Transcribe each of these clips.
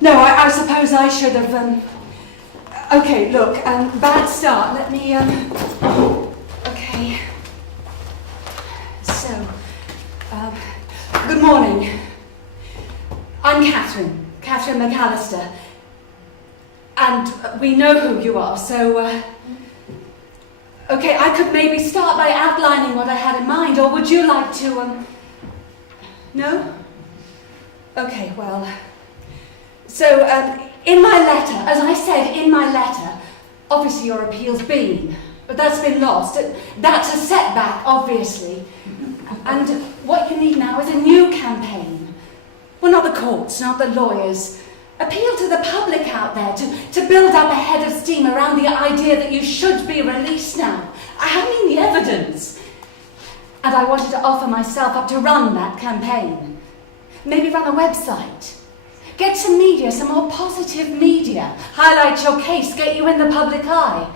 No, I suppose I should have, Okay, look, bad start. Let me, Okay. So, good morning. I'm Catherine McAllister. And we know who you are, so, Okay, I could maybe start by outlining what I had in mind, or would you like to, No? Okay, well... So, in my letter, as I said in my letter, obviously your appeal's been, but that's been lost. That's a setback, obviously. And what you need now is a new campaign. Well, not the courts, not the lawyers. Appeal to the public out there to build up a head of steam around the idea that you should be released now. I mean the evidence. And I wanted to offer myself up to run that campaign. Maybe run a website. Get some media, some more positive media. Highlight your case, get you in the public eye.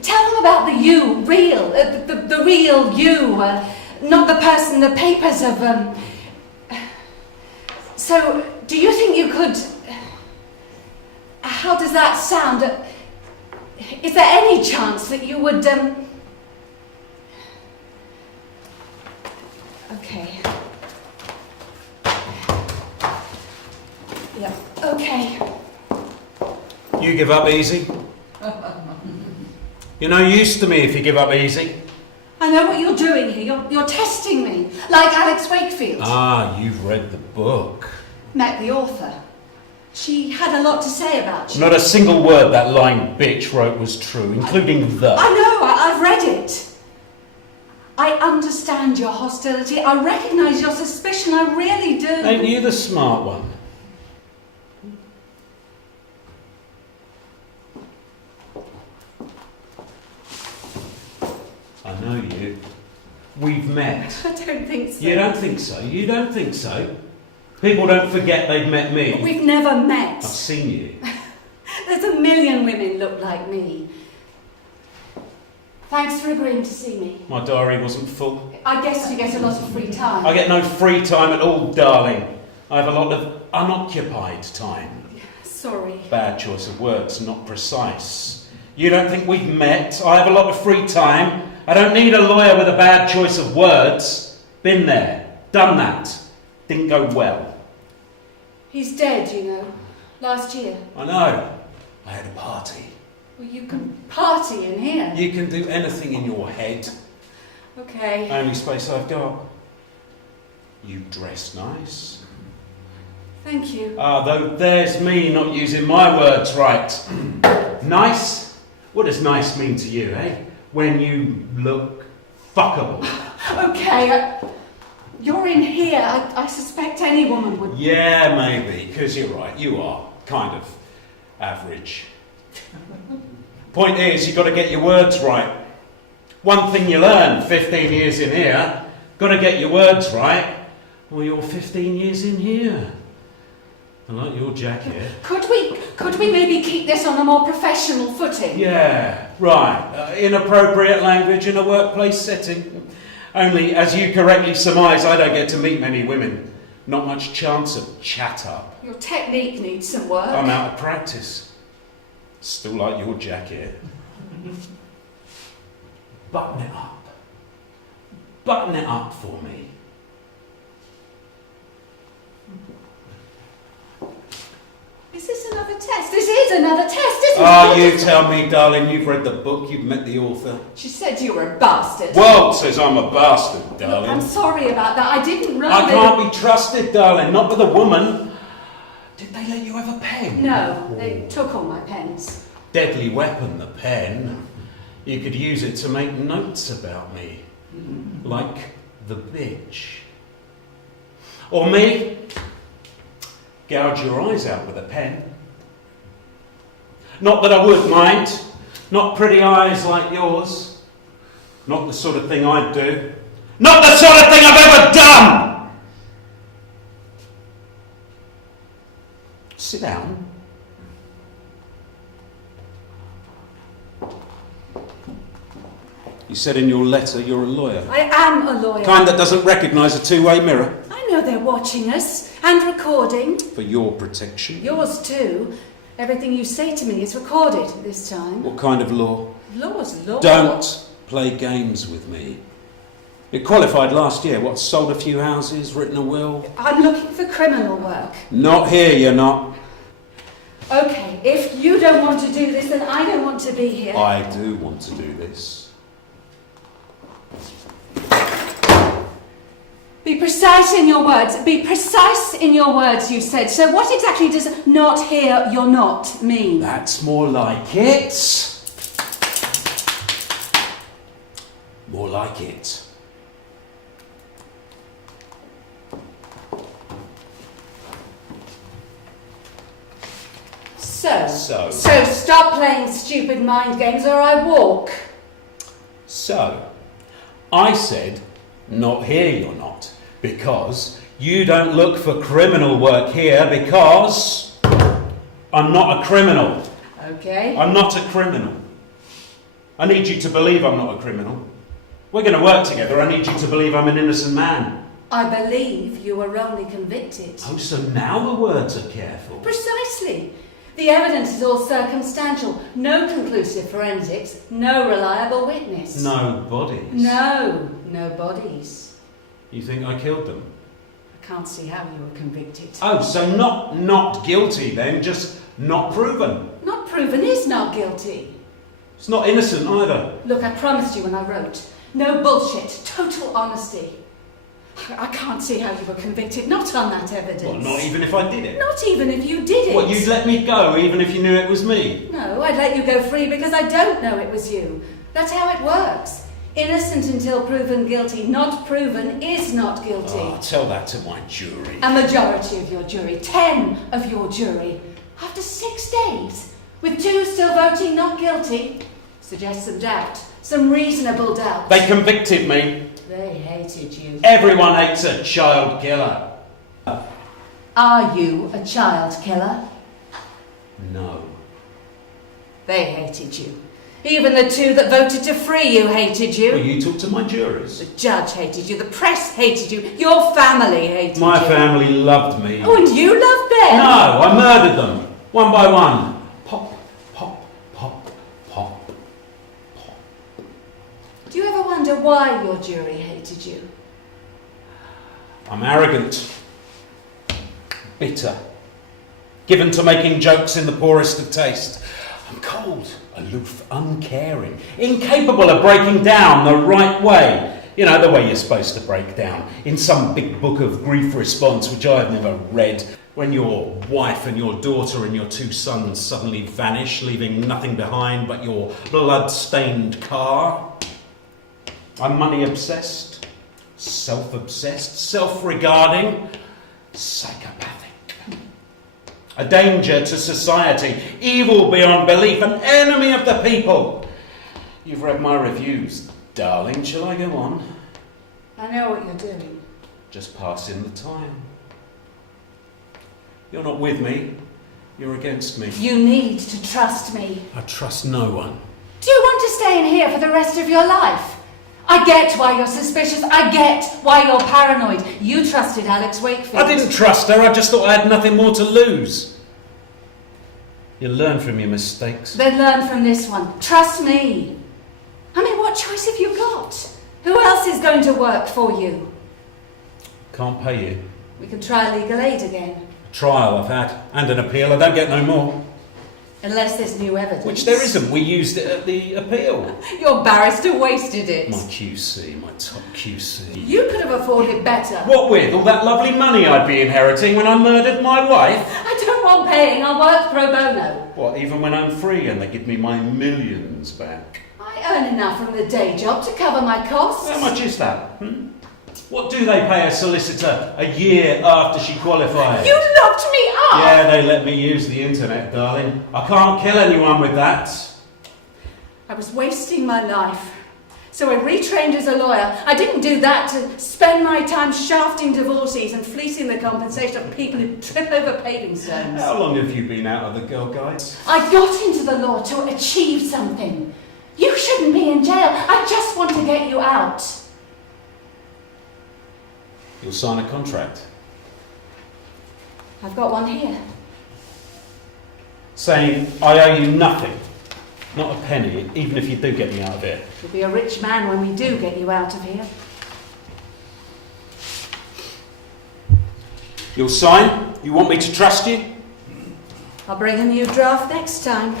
Tell them about the you, real, the real you, not the person the papers have... So, do you think you could... How does that sound? Is there any chance that you would... Okay. Yeah, okay. You give up easy? You're no use to me if you give up easy. I know what you're doing here. You're testing me, like Alex Wakefield. Ah, you've read the book. Met the author. She had a lot to say about you. Not a single word that lying bitch wrote was true, including the... I know, I've read it. I understand your hostility. I recognise your suspicion, I really do. Ain't you the smart one? I know you. We've met. I don't think so. You don't think so? You don't think so? People don't forget they've met me. We've never met. I've seen you. There's a million women look like me. Thanks for agreeing to see me. My diary wasn't full. I guess you get a lot of free time. I get no free time at all, darling. I have a lot of unoccupied time. Sorry. Bad choice of words, not precise. You don't think we've met? I have a lot of free time. I don't need a lawyer with a bad choice of words. Been there, done that. Didn't go well. He's dead, you know. Last year. I know. I had a party. Well, you can party in here. You can do anything in your head. Okay. Only space I've got. You dress nice. Thank you. Ah, though there's me not using my words right. Nice? What does nice mean to you, eh? When you look fuckable. Okay, you're in here. I suspect any woman would... Yeah, maybe, because you're right. You are kind of average. Point is, you've got to get your words right. One thing you learn 15 years in here, got to get your words right. Well, you're 15 years in here. I like your jacket. Could we maybe keep this on a more professional footing? Yeah, right. Inappropriate language in a workplace setting. Only, as you correctly surmise, I don't get to meet many women. Not much chance of chat up. Your technique needs some work. I'm out of practice. Still like your jacket. Button it up. Button it up for me. Is this another test? This is another test, isn't it? Ah, you tell me, darling, you've read the book, you've met the author. She said you were a bastard. World says I'm a bastard, darling. I'm sorry about that. I didn't write I can't be trusted, darling, not with a woman. Did they let you have a pen? No, they took all my pens. Deadly weapon, the pen. You could use it to make notes about me. Like the bitch. Or me. Gouge your eyes out with a pen. Not that I would mind. Not pretty eyes like yours. Not the sort of thing I'd do. Not the sort of thing I've ever done! Sit down. You said in your letter you're a lawyer. I am a lawyer. Kind that doesn't recognise a two-way mirror. I know they're watching us. And recording. For your protection. Yours too. Everything you say to me is recorded this time. What kind of law? Law's law. Don't play games with me. You qualified last year. What, sold a few houses, written a will? I'm looking for criminal work. Not here, you're not. Okay, if you don't want to do this, then I don't want to be here. I do want to do this. Be precise in your words. Be precise in your words, you said. So what exactly does not here, you're not mean? That's more like it. More like it. So stop playing stupid mind games or I walk. So, I said, not here you're not, because you don't look for criminal work here because I'm not a criminal. Okay. I'm not a criminal. I need you to believe I'm not a criminal. We're going to work together. I need you to believe I'm an innocent man. I believe you were wrongly convicted. Oh, so now the words are careful. Precisely. The evidence is all circumstantial. No conclusive forensics. No reliable witness. No bodies. No bodies. You think I killed them? I can't see how you were convicted. Oh, so not guilty then, just not proven. Not proven is not guilty. It's not innocent either. Look, I promised you when I wrote. No bullshit. Total honesty. I can't see how you were convicted, not on that evidence. Well, not even if I did it. Not even if you did it. What, you'd let me go even if you knew it was me? No, I'd let you go free because I don't know it was you. That's how it works. Innocent until proven guilty. Not proven is not guilty. Oh, tell that to my jury. A majority of your jury, 10 of your jury, after 6 days, with 2 still voting not guilty, suggests some doubt, some reasonable doubt. They convicted me. They hated you. Everyone hates a child killer. Are you a child killer? No. They hated you. Even the 2 that voted to free you hated you. Well, you talk to my jurors. The judge hated you, the press hated you, your family hated you. My family loved me. Oh, and you loved them? No, I murdered them. One by one. Pop, pop, pop, pop, pop. Do you ever wonder why your jury hated you? I'm arrogant. Bitter. Given to making jokes in the poorest of taste. I'm cold, aloof, uncaring, incapable of breaking down the right way. You know, the way you're supposed to break down in some big book of grief response, which I've never read. When your wife and your daughter and your 2 sons suddenly vanish, leaving nothing behind but your blood-stained car. I'm money-obsessed, self-obsessed, self-regarding, psychopathic. A danger to society, evil beyond belief, an enemy of the people. You've read my reviews, darling. Shall I go on? I know what you're doing. Just passing the time. You're not with me. You're against me. You need to trust me. I trust no one. Do you want to stay in here for the rest of your life? I get why you're suspicious. I get why you're paranoid. You trusted Alex Wakefield. I didn't trust her. I just thought I had nothing more to lose. You learn from your mistakes. Then learn from this one. Trust me. I mean, what choice have you got? Who else is going to work for you? Can't pay you. We can try legal aid again. A trial I've had, and an appeal. I don't get no more. Unless there's new evidence. Which there isn't. We used it at the appeal. Your barrister wasted it. My QC, my top QC. You could have afforded better. What with? All that lovely money I'd be inheriting when I murdered my wife? I don't want paying. I'll work pro bono. What, even when I'm free and they give me my millions back? I earn enough from the day job to cover my costs. How much is that? What do they pay a solicitor a year after she qualified? You locked me up! Yeah, they let me use the internet, darling. I can't kill anyone with that. I was wasting my life. So I retrained as a lawyer. I didn't do that to spend my time shafting divorcees and fleecing the compensation of people who trip over paving stones. How long have you been out of the Girl Guides? I got into the law to achieve something. You shouldn't be in jail. I just want to get you out. You'll sign a contract. I've got one here. Saying I owe you nothing. Not a penny, even if you do get me out of here. You'll be a rich man when we do get you out of here. You'll sign? You want me to trust you? I'll bring a new draft next time.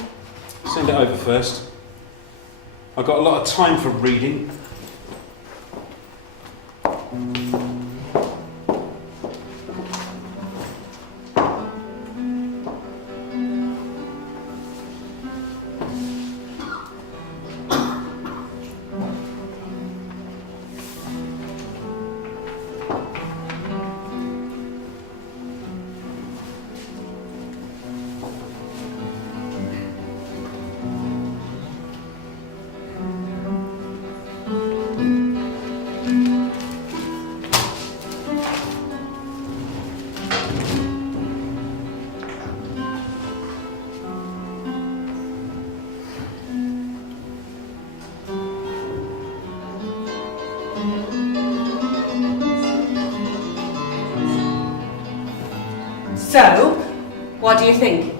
Send it over first. I've got a lot of time for reading. So, what do you think?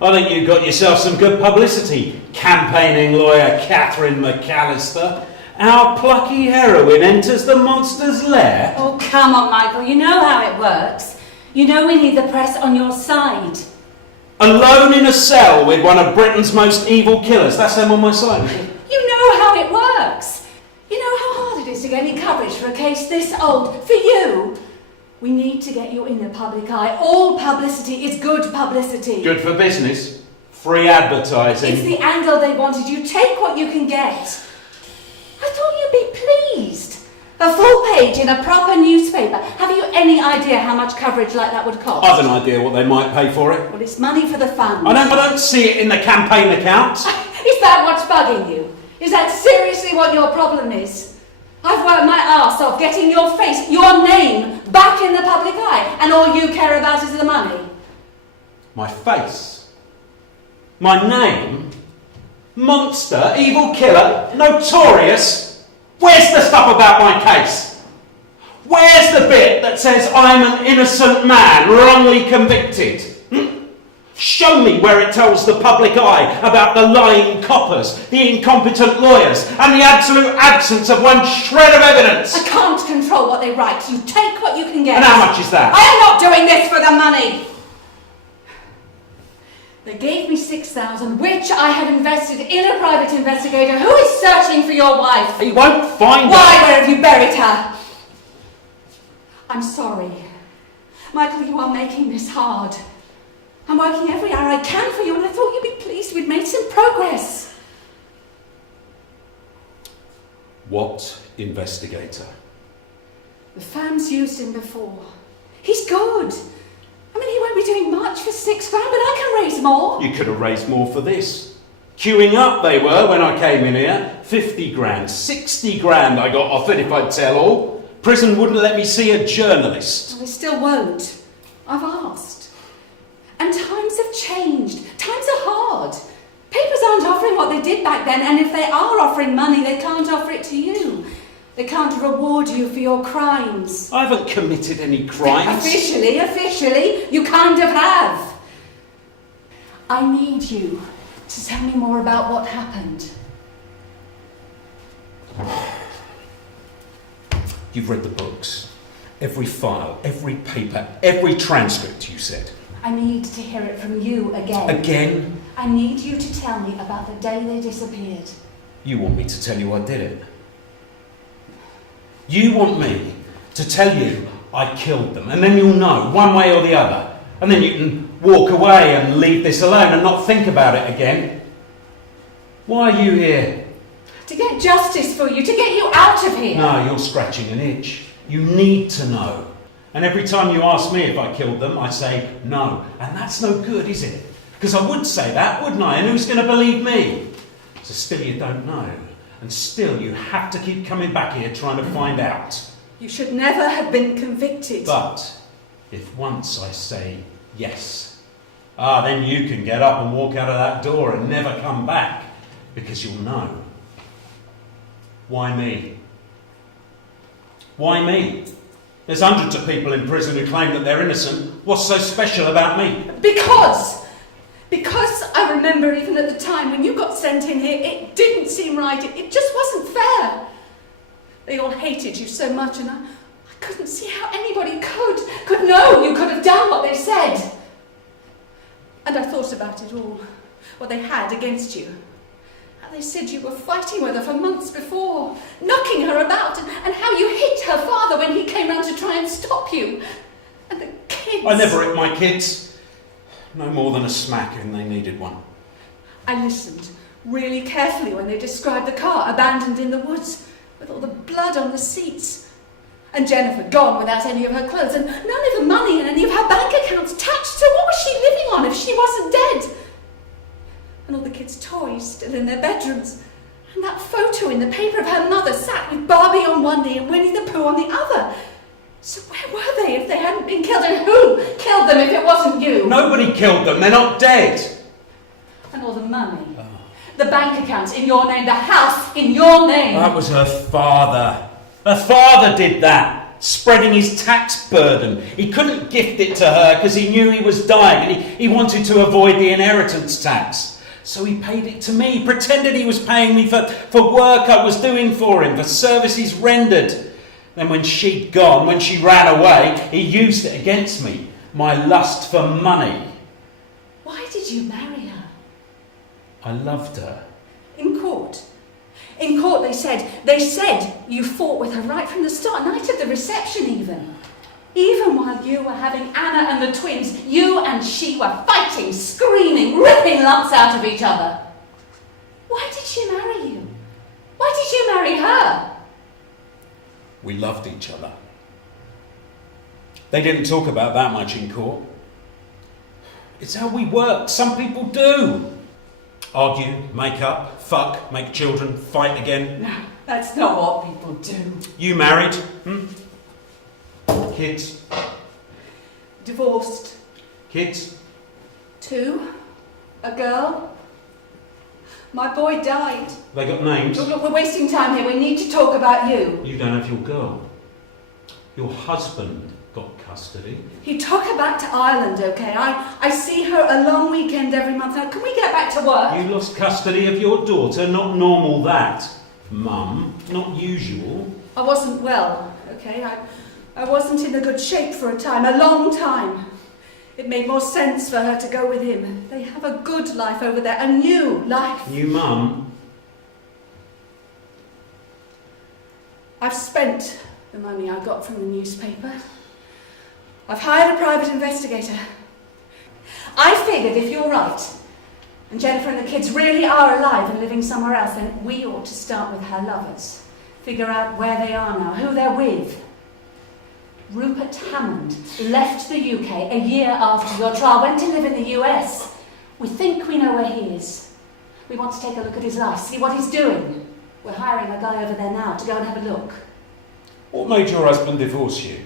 I think you got yourself some good publicity, campaigning lawyer Catherine McAllister. Our plucky heroine enters the monster's lair. Oh, come on, Michael. You know how it works. You know we need the press on your side. Alone in a cell with one of Britain's most evil killers. That's them on my side, is it? You know how it works. You know how hard it is to get any coverage for a case this old. For you. We need to get you in the public eye. All publicity is good publicity. Good for business. Free advertising. It's the angle they wanted. You take what you can get. I thought you'd be pleased. A full page in a proper newspaper. Have you any idea how much coverage like that would cost? I've an idea what they might pay for it. Well, it's money for the fund. I don't see it in the campaign accounts. Is that what's bugging you? Is that seriously what your problem is? I've worked my arse off getting your face, your name, back in the public eye, and all you care about is the money. My face? My name? Monster? Evil killer? Notorious? Where's the stuff about my case? Where's the bit that says I'm an innocent man, wrongly convicted? Show me where it tells the public eye about the lying coppers, the incompetent lawyers, and the absolute absence of one shred of evidence. I can't control what they write. You take what you can get. And how much is that? I am not doing this for the money. They gave me 6,000, which I have invested in a private investigator who is searching for your wife. He won't find her. Why? Where have you buried her? I'm sorry. Michael, you are making this hard. I'm working every hour I can for you, and I thought you'd be pleased we'd made some progress. What investigator? The firm's used him before. He's good. I mean, he won't be doing much for $6,000, but I can raise more. You could have raised more for this. Queuing up they were when I came in here. 50 grand, 60 grand I got offered if I'd tell all. Prison wouldn't let me see a journalist. Well, they still won't. I've asked. And times have changed. Times are hard. Papers aren't offering what they did back then, and if they are offering money, they can't offer it to you. They can't reward you for your crimes. I haven't committed any crimes. Officially, you kind of have. I need you to tell me more about what happened. You've read the books. Every file, every paper, every transcript, you said. I need to hear it from you again. Again? I need you to tell me about the day they disappeared. You want me to tell you I did it? You want me to tell you I killed them, and then you'll know, one way or the other. And then you can walk away and leave this alone and not think about it again. Why are you here? To get justice for you, to get you out of here. No, you're scratching an itch. You need to know. And every time you ask me if I killed them, I say no. And that's no good, is it? Because I would say that, wouldn't I? And who's going to believe me? So still you don't know. And still you have to keep coming back here trying to find out. You should never have been convicted. But if once I say yes, then you can get up and walk out of that door and never come back. Because you'll know. Why me? Why me? There's hundreds of people in prison who claim that they're innocent. What's so special about me? Because I remember even at the time when you got sent in here, it didn't seem right. It just wasn't fair. They all hated you so much, and I couldn't see how anybody could know you could have done what they said. And I thought about it all, what they had against you. How they said you were fighting with her for months before, knocking her about, and how you hit her father when he came round to try and stop you. And the kids... I never hit my kids. No more than a smack, and they needed one. I listened really carefully when they described the car abandoned in the woods, with all the blood on the seats. And Jennifer gone without any of her clothes, and none of the money in any of her bank accounts touched. So what was she living on if she wasn't dead? And all the kids' toys still in their bedrooms. And that photo in the paper of her mother sat with Barbie on one knee and Winnie the Pooh on the other. So where were they if they hadn't been killed? And who killed them if it wasn't you? Nobody killed them. They're not dead. And all the money. The bank accounts in your name. The house in your name. That was her father. Her father did that, spreading his tax burden. He couldn't gift it to her because he knew he was dying and he wanted to avoid the inheritance tax. So he paid it to me, pretended he was paying me for work I was doing for him, for services rendered. Then when she'd gone, when she ran away, he used it against me, my lust for money. Why did you marry her? I loved her. In court? In court they said you fought with her right from the start, night of the reception even. Even while you were having Anna and the twins, you and she were fighting, screaming, ripping lumps out of each other. Why did she marry you? Why did you marry her? We loved each other. They didn't talk about that much in court. It's how we work. Some people do. Argue, make up, fuck, make children, fight again. No, that's not what people do. You married? Kids? Divorced. Kids? 2. A girl. My boy died. They got names? Look, we're wasting time here. We need to talk about you. You don't have your girl. Your husband got custody. He took her back to Ireland, okay? I see her a long weekend every month. Now, can we get back to work? You lost custody of your daughter. Not normal, that. Mum. Not usual. I wasn't well, okay? I wasn't in a good shape for a time, a long time. It made more sense for her to go with him. They have a good life over there, a new life. New mum? I've spent the money I got from the newspaper. I've hired a private investigator. I figured if you're right, and Jennifer and the kids really are alive and living somewhere else, then we ought to start with her lovers. Figure out where they are now, who they're with. Rupert Hammond left the UK a year after your trial, went to live in the US. We think we know where he is. We want to take a look at his life, see what he's doing. We're hiring a guy over there now to go and have a look. What made your husband divorce you?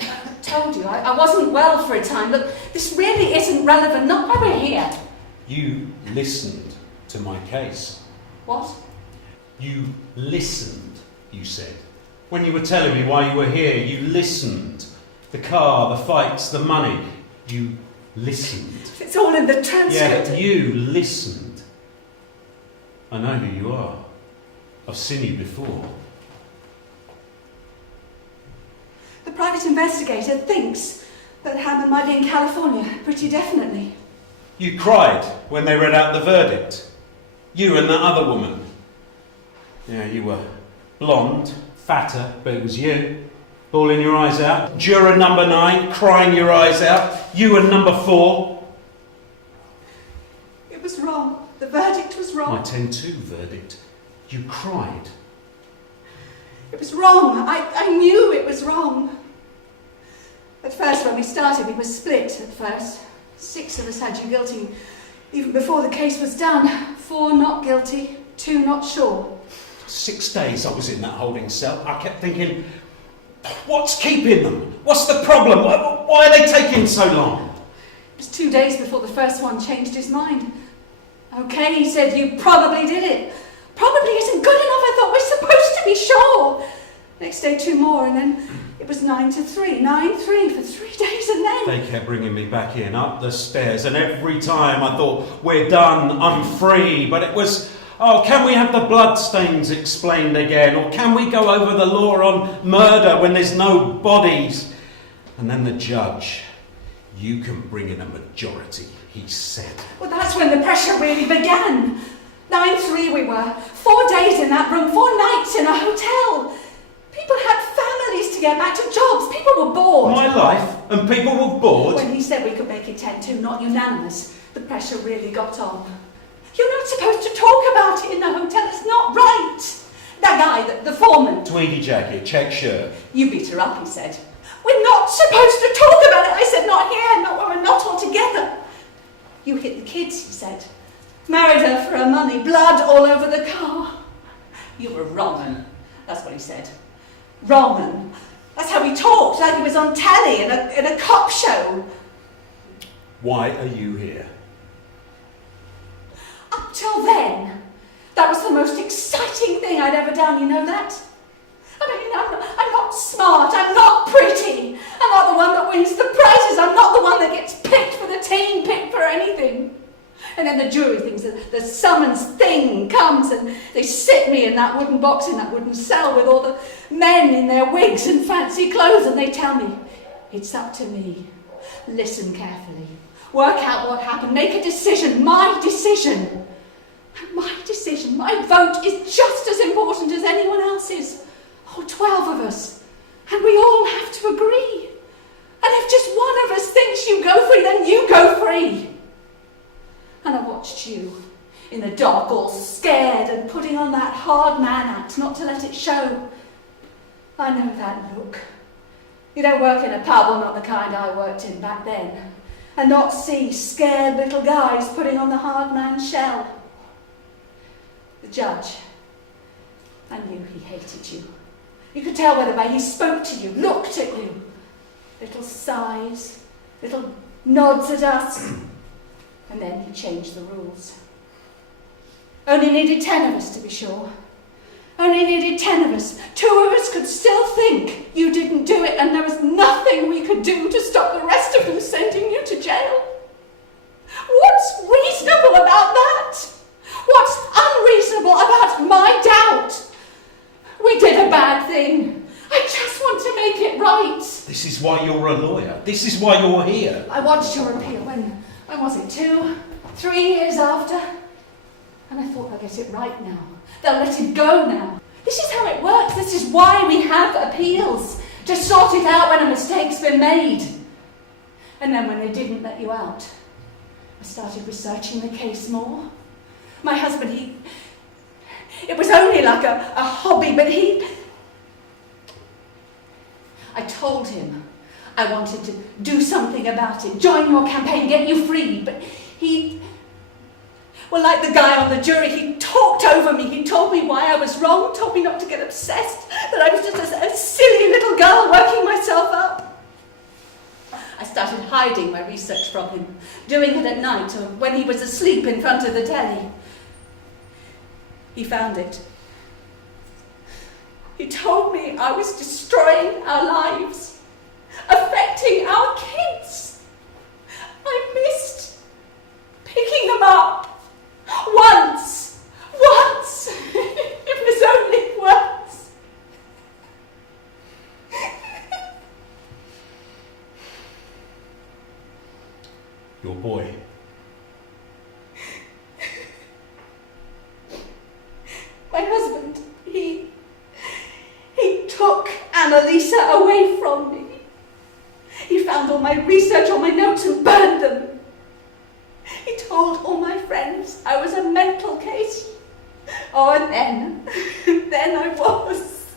I told you, I wasn't well for a time. Look, this really isn't relevant, not why we're here. You listened to my case. What? You listened, you said. When you were telling me why you were here, you listened. The car, the fights, the money. You listened. It's all in the transcript. Yeah, you listened. I know who you are. I've seen you before. The private investigator thinks that Hammond might be in California, pretty definitely. You cried when they read out the verdict. You and that other woman. Yeah, you were blonde, fatter, but it was you. Bawling your eyes out. Juror number 9, crying your eyes out. You and number 4. It was wrong. The verdict was wrong. My 10-2 verdict. You cried. It was wrong. I knew it was wrong. At first, when we started, we were split at first. 6 of us had you guilty, even before the case was done. 4 not guilty, 2 not sure. 6 days I was in that holding cell. I kept thinking, what's keeping them? What's the problem? Why are they taking so long? It was 2 days before the first one changed his mind. Okay, he said, you probably did it. Probably isn't good enough. I thought we're supposed to be sure. Next day, 2 more, and then it It was 9 to 3, 9-3 for 3 days, and then... They kept bringing me back in, up the stairs, and every time I thought, we're done, I'm free. But it was, oh, can we have the bloodstains explained again? Or can we go over the law on murder when there's no bodies? And then the judge, you can bring in a majority, he said. Well, that's when the pressure really began. 9-3 we were. 4 days in that room, 4 nights in a hotel. People had families to get back to jobs. People were bored. My life, and people were bored. When he said we could make it 10-2, not unanimous, the pressure really got on. You're not supposed to talk about it in the hotel. It's not right. That guy, the foreman. Tweedy jacket, check shirt. You beat her up, he said. We're not supposed to talk about it. I said, not here, not when we're not all together. You hit the kids, he said. Married her for her money, blood all over the car. You were wrong, that's what he said. Wrong. That's how he talked, like he was on telly in a cop show. Why are you here? Up till then, that was the most exciting thing I'd ever done, you know that? I mean, I'm not smart, I'm not pretty, I'm not the one that wins the prizes, I'm not the one that gets picked for the team, picked for anything. And then the jury thinks that the summons thing comes and they sit me in that wooden box in that wooden cell with all the men in their wigs and fancy clothes, and they tell me, it's up to me. Listen carefully. Work out what happened. Make a decision. My decision. And my decision, my vote is just as important as anyone else's. Oh, 12 of us. And we all have to agree. And if just one of us thinks you go free, then you go free. And I watched you in the dock, all scared and putting on that hard man act not to let it show. I know that look. You don't work in a pub, or not the kind I worked in back then, and not see scared little guys putting on the hard man shell. The judge, I knew he hated you. You could tell by the way he spoke to you, looked at you. Little sighs, little nods at us. And then he changed the rules. Only needed 10 of us, to be sure. Only needed 10 of us. 2 of us could still think you didn't do it, and there was nothing we could do to stop the rest of them sending you to jail. What's reasonable about that? What's unreasonable about my doubt? We did a bad thing. I just want to make it right. This is why you're a lawyer. This is why you're here. I watched your appeal when was it, 2, 3 years after? And I thought, they'll get it right now. They'll let it go now. This is how it works. This is why we have appeals. To sort it out when a mistake's been made. And then when they didn't let you out, I started researching the case more. My husband, it was only like a hobby, but I told him I wanted to do something about it, join your campaign, get you free, but well, like the guy on the jury, he talked over me, he told me why I was wrong, told me not to get obsessed, that I was just a silly little girl working myself up. I started hiding my research from him, doing it at night or when he was asleep in front of the telly. He found it. He told me I was destroying our lives, affecting our kids. I missed picking them up. Once. It was only once. Your boy. My husband, he took Annalisa away from me. He found all my research, all my notes, and burned them. He told all my friends I was a mental case. Oh, and then I was.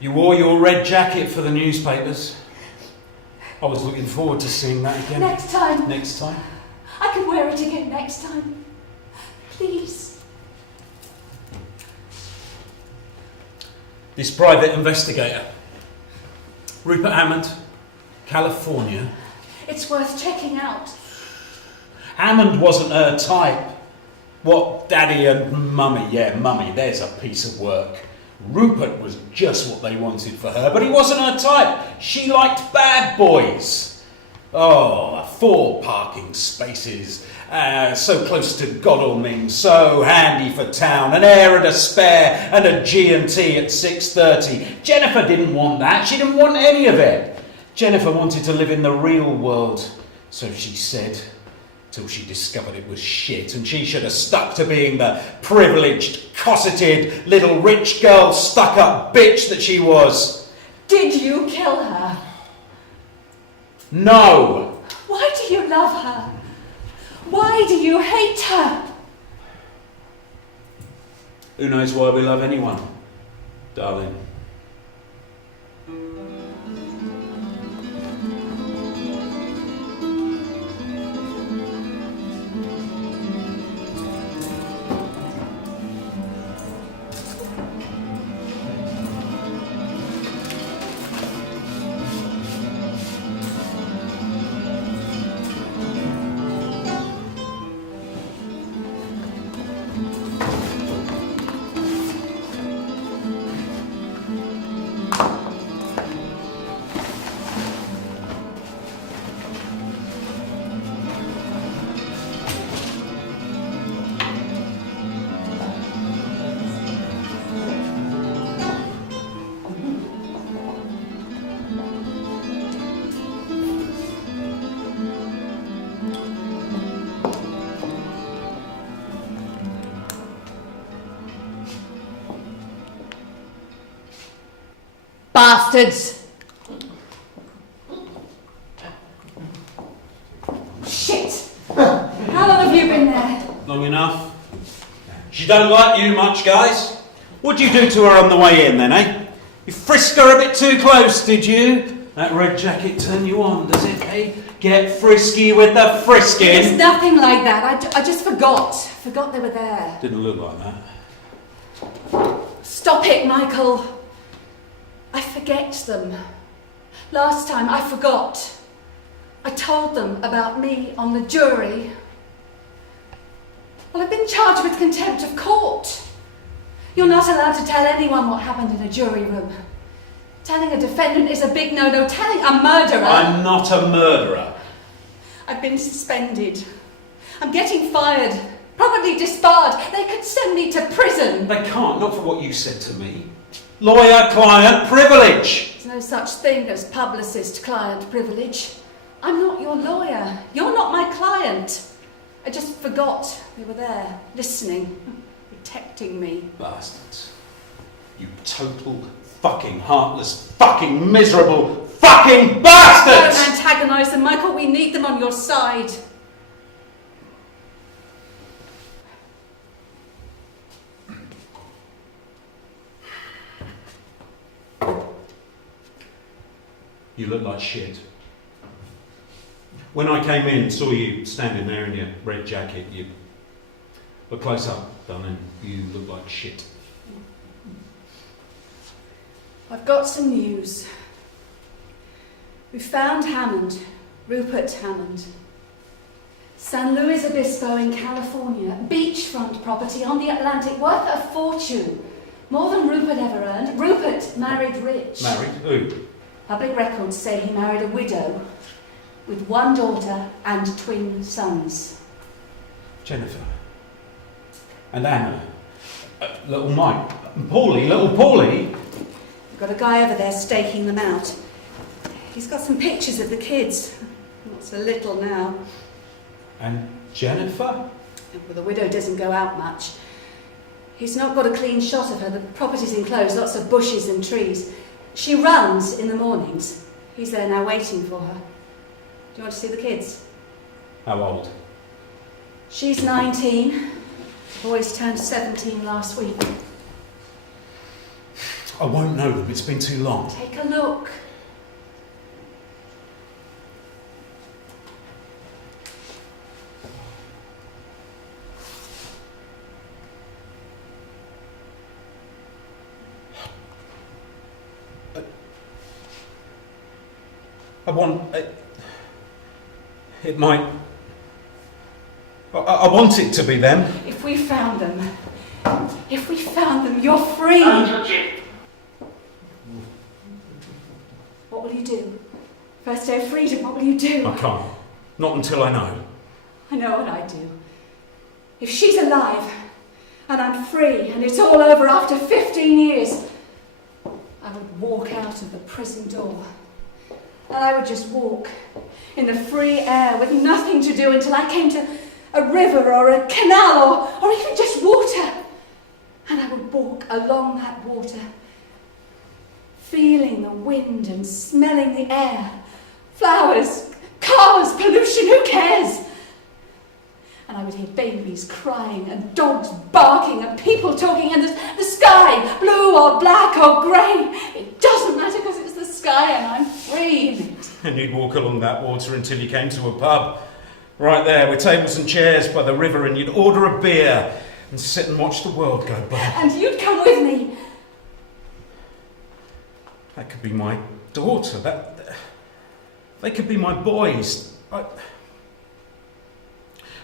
You wore your red jacket for the newspapers. I was looking forward to seeing that again. Next time. Next time? I can wear it again next time. Please. This private investigator, Rupert Hammond, What Daddy and Mummy, yeah, Mummy, there's a piece of work. Rupert was just what they wanted for her, but he wasn't her type. She liked bad boys. Oh, 4 parking spaces, so close to Godalming, so handy for town, an heir and a spare, and a G&T at 6:30. Jennifer didn't want that. She didn't want any of it. Jennifer wanted to live in the real world, so she said, till she discovered it was shit, and she should have stuck to being the privileged, cosseted, little rich girl, stuck-up bitch that she was. Did you kill her? No! Why do you love her? Why do you hate her? Who knows why we love anyone, darling? Bastards! Shit! How long have you been there? Long enough. She don't like you much, guys. What'd you do to her on the way in then, eh? You frisked her a bit too close, did you? That red jacket turn you on, does it, eh? Get frisky with the frisking. It's nothing like that. I just forgot. Forgot they were there. Didn't look like that. Stop it, Michael. I forget them. Last time I forgot. I told them about me on the jury. Well, I've been charged with contempt of court. You're not allowed to tell anyone what happened in a jury room. Telling a defendant is a big no-no. Telling a murderer... I'm not a murderer. I've been suspended. I'm getting fired. Probably disbarred. They could send me to prison. They can't, not for what you said to me. Lawyer-client privilege. There's no such thing as publicist-client privilege. I'm not your lawyer. You're not my client. I just forgot they were there, listening, protecting me. Bastards. You total, fucking heartless, fucking miserable, fucking bastards! Don't antagonise them, Michael. We need them on your side. You look like shit. When I came in, saw you standing there in your red jacket, you... Look close up, darling. You look like shit. I've got some news. We found Hammond, Rupert Hammond. San Luis Obispo in California. Beachfront property on the Atlantic, worth a fortune. More than Rupert ever earned. Rupert married rich. Married? Who? Public records say he married a widow with 1 daughter and twin sons. Jennifer. And Anna. Little Mike. Paulie. Little Paulie. We've got a guy over there staking them out. He's got some pictures of the kids. Not so little now. And Jennifer? Well, the widow doesn't go out much. He's not got a clean shot of her. The property's enclosed, lots of bushes and trees. She runs in the mornings. He's there now waiting for her. Do you want to see the kids? How old? She's 19. Boys turned 17 last week. I won't know them. It's been too long. Take a look. I want... It might... I want it to be them. If we found them, you're free. Don't touch it. What will you do? First day of freedom, what will you do? I can't. Not until I know. I know what I'd do. If she's alive, and I'm free, and it's all over after 15 years, I would walk out of the prison door. And I would just walk in the free air with nothing to do until I came to a river or a canal or even just water. And I would walk along that water, feeling the wind and smelling the air. Flowers, cars, pollution, who cares? And I would hear babies crying and dogs barking and people talking and the sky, blue or black or grey. It doesn't matter because it's the sky and I'm free in it. And you'd walk along that water until you came to a pub. Right there with tables and chairs by the river, and you'd order a beer and sit and watch the world go by. And you'd come with me. That could be my daughter. They could be my boys.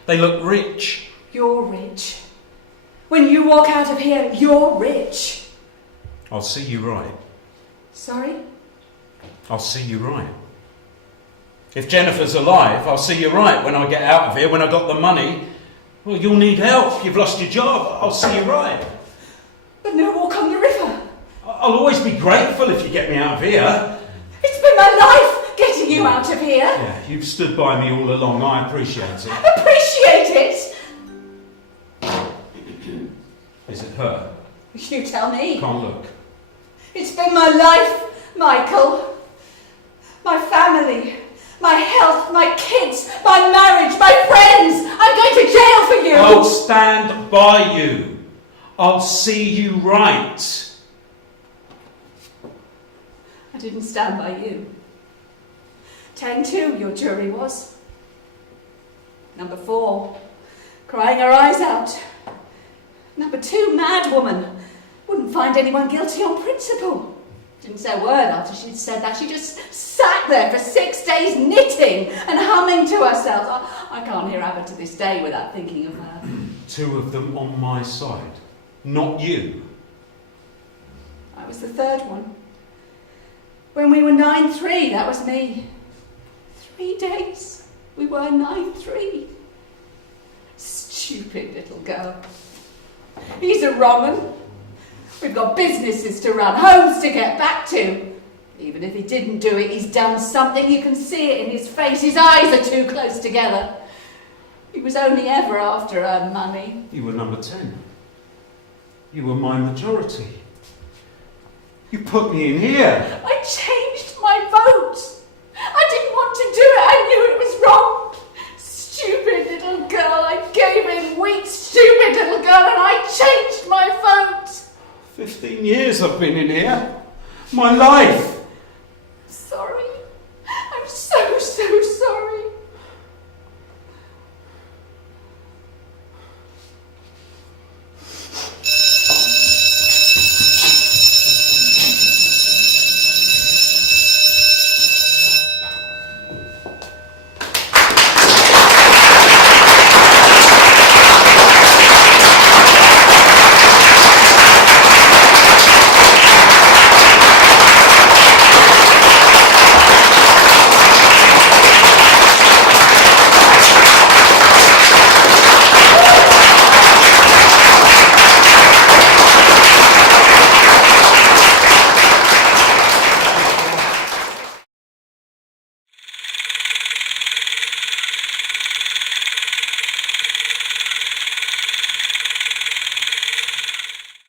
They look rich. You're rich. When you walk out of here, you're rich. I'll see you right. Sorry? I'll see you right. If Jennifer's alive, I'll see you right when I get out of here, when I got the money. Well, you'll need help. You've lost your job. I'll see you right. But no walk on the river. I'll always be grateful if you get me out of here. It's been my life getting you out of here. Yeah, you've stood by me all along. I appreciate it. Appreciate it? Is it her? You tell me. Can't look. It's been my life, Michael. My family, my health, my kids, my marriage, my friends. I'm going to jail for you. I'll stand by you. I'll see you right. I didn't stand by you. 10-2, your jury was. Number 4, crying her eyes out. Number 2, mad woman. Wouldn't find anyone guilty on principle. Didn't say a word after she'd said that. She just sat there for 6 days knitting and humming to herself. I can't hear Abba to this day without thinking of her. 2 of them on my side, not you. I was the 3rd one. When we were 9-3, that was me. 3 days, we were 9-3. Stupid little girl. He's a wrong 'un. We've got businesses to run, homes to get back to. Even if he didn't do it, he's done something. You can see it in his face. His eyes are too close together. He was only ever after her money. You were number 10. You were my majority. You put me in here. I changed my vote. I didn't want to do it. I knew it was wrong. Stupid little girl. I gave in weak, stupid little girl, and I changed my vote. 15 years I've been in here. My life.